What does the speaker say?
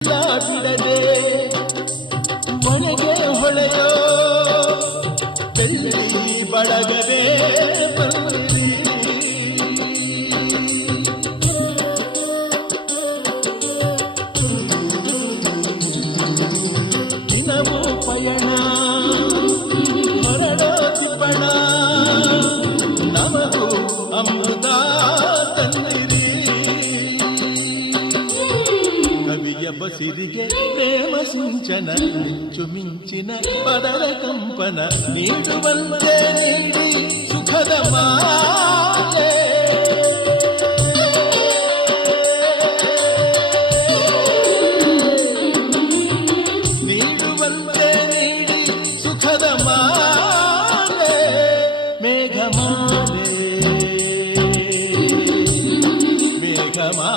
ಬಿಡದೆ ಒಣಗೆ ಹೊಳೆಯೋ ಬೆಳ್ಳಿ ಬಳಗವೇ ದಿನವೂ ಪಯಣ ಹೊರಡೋ ತಿಪ್ಪಣ ನಮಗೂ ಅಮೃತ. సిరిగే ప్రేమ సించన మించుమించిన పదర కంపన నీడు వందే నీడి సుఖదమా మేఘమారే మేఘమా